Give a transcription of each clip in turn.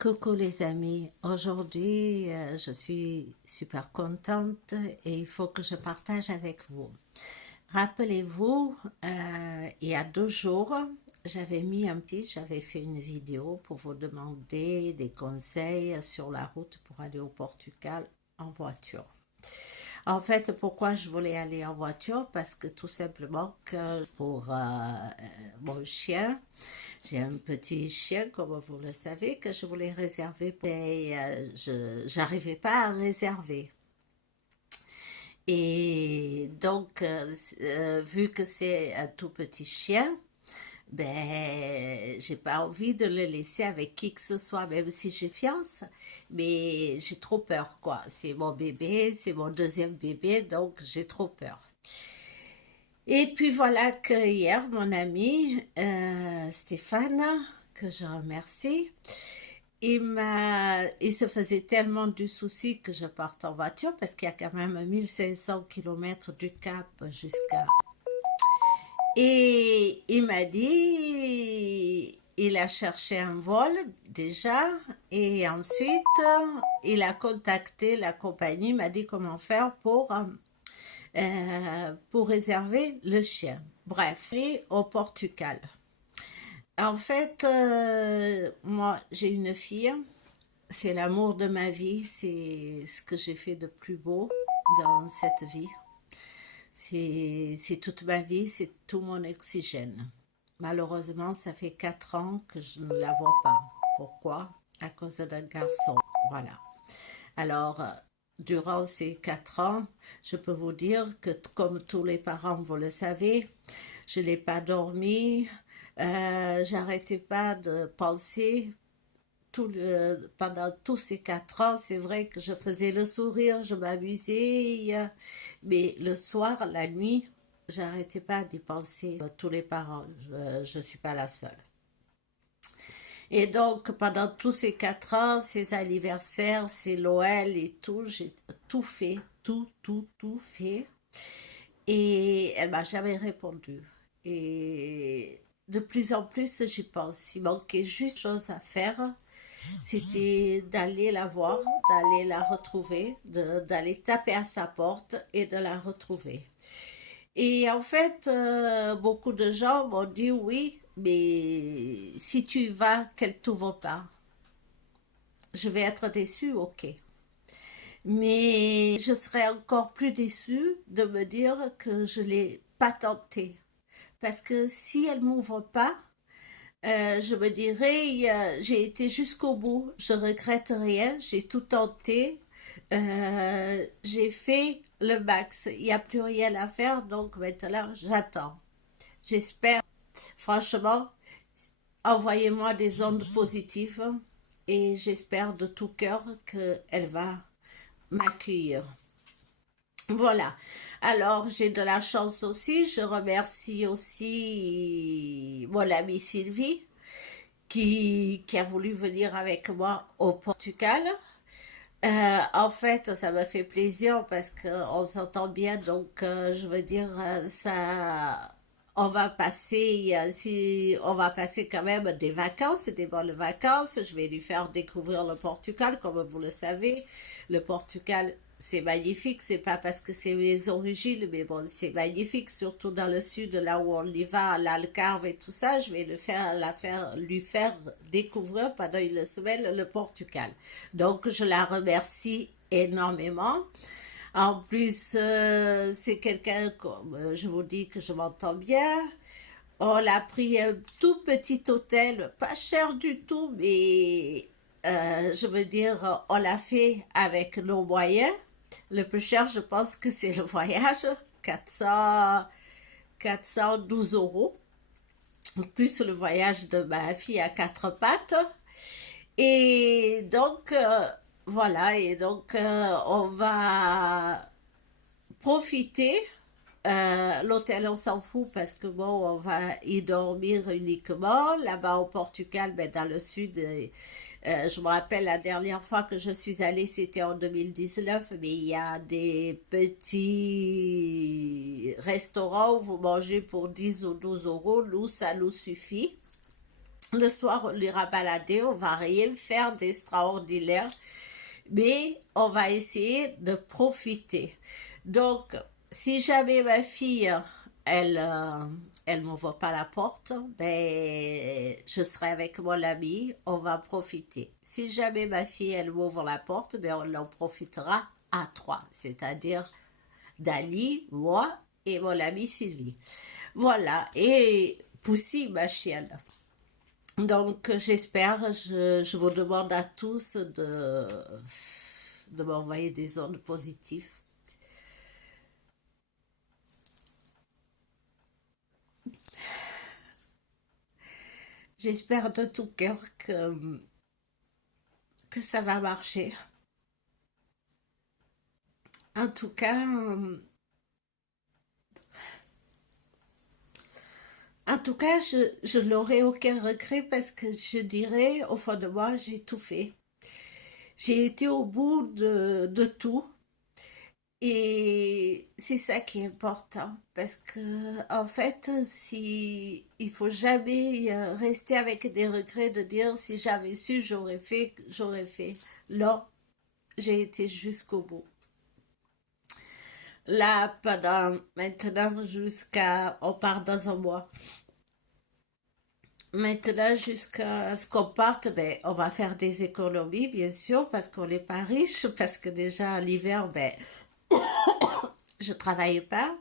Coucou les amis, aujourd'hui je suis super contente et il faut que je partage avec vous. Rappelez-vous, il y a 2 jours, j'avais fait une vidéo pour vous demander des conseils sur la route pour aller au Portugal en voiture. En fait, pourquoi je voulais aller en voiture? Parce que tout simplement que pour mon chien, j'ai un petit chien, comme vous le savez, que je voulais réserver, mais je n'arrivais pas à réserver. Et donc, vu que c'est un tout petit chien, ben, j'ai pas envie de le laisser avec qui que ce soit, même si j'ai fiance, mais j'ai trop peur, quoi. C'est mon bébé, c'est mon deuxième bébé, donc j'ai trop peur. Et puis voilà que hier, mon ami Stéphane, que je remercie, il se faisait tellement du souci que je parte en voiture parce qu'il y a quand même 1500 kilomètres du Cap jusqu'à. Et il m'a dit, il a cherché un vol déjà et ensuite il a contacté la compagnie, il m'a dit comment faire pour réserver le chien. Bref, aller au Portugal. En fait, moi, j'ai une fille. C'est l'amour de ma vie. C'est ce que j'ai fait de plus beau dans cette vie. C'est toute ma vie. C'est tout mon oxygène. Malheureusement, ça fait 4 ans que je ne la vois pas. Pourquoi? À cause d'un garçon. Voilà. Alors, durant ces 4 ans, je peux vous dire que, comme tous les parents, vous le savez, je n'ai pas dormi, j'arrêtais pas de penser pendant tous ces 4 ans. C'est vrai que je faisais le sourire, je m'amusais, mais le soir, la nuit, j'arrêtais pas d'y penser. Tous les parents, je ne suis pas la seule. Et donc, pendant tous ces 4 ans, ces anniversaires, ces Noël et tout, j'ai tout fait, tout fait. Et elle m'a jamais répondu. Et de plus en plus, j'y pense. Il manquait juste chose à faire. C'était d'aller la voir, d'aller la retrouver, d'aller taper à sa porte et de la retrouver. Et en fait, beaucoup de gens m'ont dit oui, mais si tu y vas, qu'elle ne t'ouvre pas, je vais être déçue, ok. Mais je serais encore plus déçue de me dire que je ne l'ai pas tenté. Parce que si elle ne m'ouvre pas, je me dirais, j'ai été jusqu'au bout, je regrette rien, j'ai tout tenté, j'ai fait le max, il n'y a plus rien à faire, donc maintenant j'attends. J'espère, franchement, envoyez-moi des ondes positives et j'espère de tout cœur qu'elle va m'accueillir. Voilà. Alors, j'ai de la chance aussi. Je remercie aussi mon amie Sylvie qui a voulu venir avec moi au Portugal. En fait, ça m'a fait plaisir parce qu'on s'entend bien, donc je veux dire, on va passer quand même des vacances, des bonnes vacances. Je vais lui faire découvrir le Portugal, comme vous le savez. Le Portugal, c'est magnifique, c'est pas parce que c'est mes origines, mais bon, c'est magnifique, surtout dans le sud, là où on y va, à l'Algarve et tout ça. Je vais lui faire découvrir pendant une semaine le Portugal. Donc, je la remercie énormément. En plus, c'est quelqu'un, comme je vous dis, que je m'entends bien. On a pris un tout petit hôtel, pas cher du tout, mais je veux dire, on l'a fait avec nos moyens. Le plus cher, je pense que c'est le voyage, 400, 412 euros, plus le voyage de ma fille à 4 pattes. Et donc, voilà, et donc on va profiter. L'hôtel, on s'en fout parce que bon, on va y dormir uniquement. Là-bas au Portugal, ben, dans le sud, je me rappelle la dernière fois que je suis allée, c'était en 2019, mais il y a des petits restaurants où vous mangez pour 10 ou 12 euros. Nous, ça nous suffit. Le soir, on ira balader, on va rien faire d'extraordinaire, mais on va essayer de profiter. Donc, si jamais ma fille, elle, elle m'ouvre pas la porte, ben, je serai avec mon ami, on va profiter. Si jamais ma fille, elle m'ouvre la porte, ben, on en profitera à trois, c'est-à-dire Dali, moi et mon ami Sylvie. Voilà, et Poussy, ma chienne. Donc, j'espère, je vous demande à tous de m'envoyer des ondes positives. J'espère de tout cœur que ça va marcher. En en tout cas, je n'aurai aucun regret parce que je dirais, au fond de moi, j'ai tout fait. J'ai été au bout de tout. Et c'est ça qui est important parce que en fait, si il faut jamais rester avec des regrets de dire si j'avais su, j'aurais fait, j'aurais fait. Là, j'ai été jusqu'au bout. Là, pendant maintenant jusqu'à on part dans un mois. Maintenant jusqu'à ce qu'on parte, ben, on va faire des économies bien sûr parce qu'on n'est pas riche parce que déjà l'hiver, ben, je travaille pas.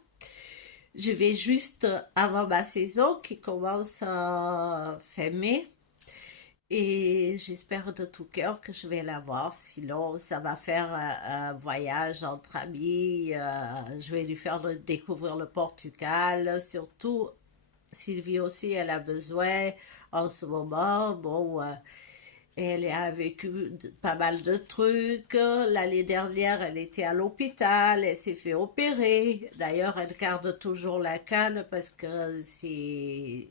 Je vais juste avant ma saison qui commence fin mai et j'espère de tout cœur que je vais l'avoir. Sinon, ça va faire un voyage entre amis. Je vais lui faire découvrir le Portugal. Surtout, Sylvie aussi, elle a besoin en ce moment. Bon, elle a vécu pas mal de trucs. L'année dernière, elle était à l'hôpital, elle s'est fait opérer. D'ailleurs, elle garde toujours la canne parce que c'est...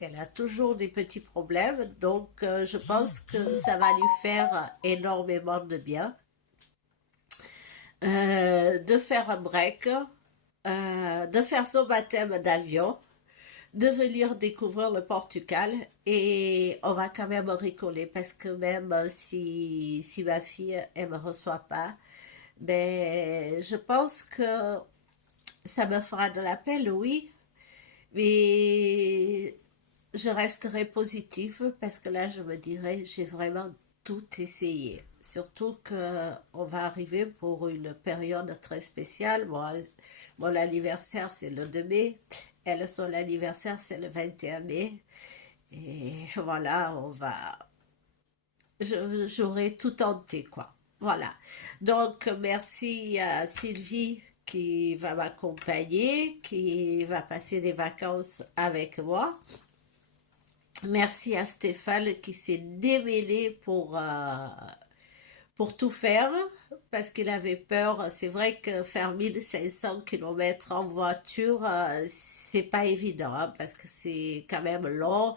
Elle a toujours des petits problèmes. Donc, je pense que ça va lui faire énormément de bien. De faire un break, de faire son baptême d'avion, de venir découvrir le Portugal et on va quand même rigoler parce que même si ma fille elle me reçoit pas, ben je pense que ça me fera de la peine, oui, mais je resterai positive parce que là je me dirais j'ai vraiment tout essayé. Surtout que on va arriver pour une période très spéciale. Moi, mon anniversaire c'est le 2 mai. Elle, son anniversaire, c'est le 21 mai. Et voilà, j'aurai tout tenté, quoi. Voilà. Donc, merci à Sylvie qui va m'accompagner, qui va passer des vacances avec moi. Merci à Stéphane qui s'est démêlé pour tout faire parce qu'il avait peur. C'est vrai que faire 1500 km en voiture, c'est pas évident hein, parce que c'est quand même long.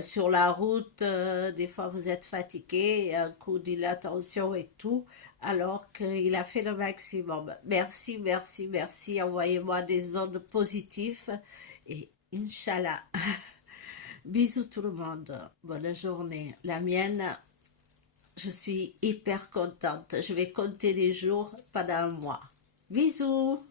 Sur la route, des fois vous êtes fatigué, un coup d'inattention et tout, alors qu'il a fait le maximum. Merci, merci, merci. Envoyez-moi des ondes positives et Inch'Allah. Bisous tout le monde. Bonne journée. La mienne, je suis hyper contente. Je vais compter les jours pendant un mois. Bisous!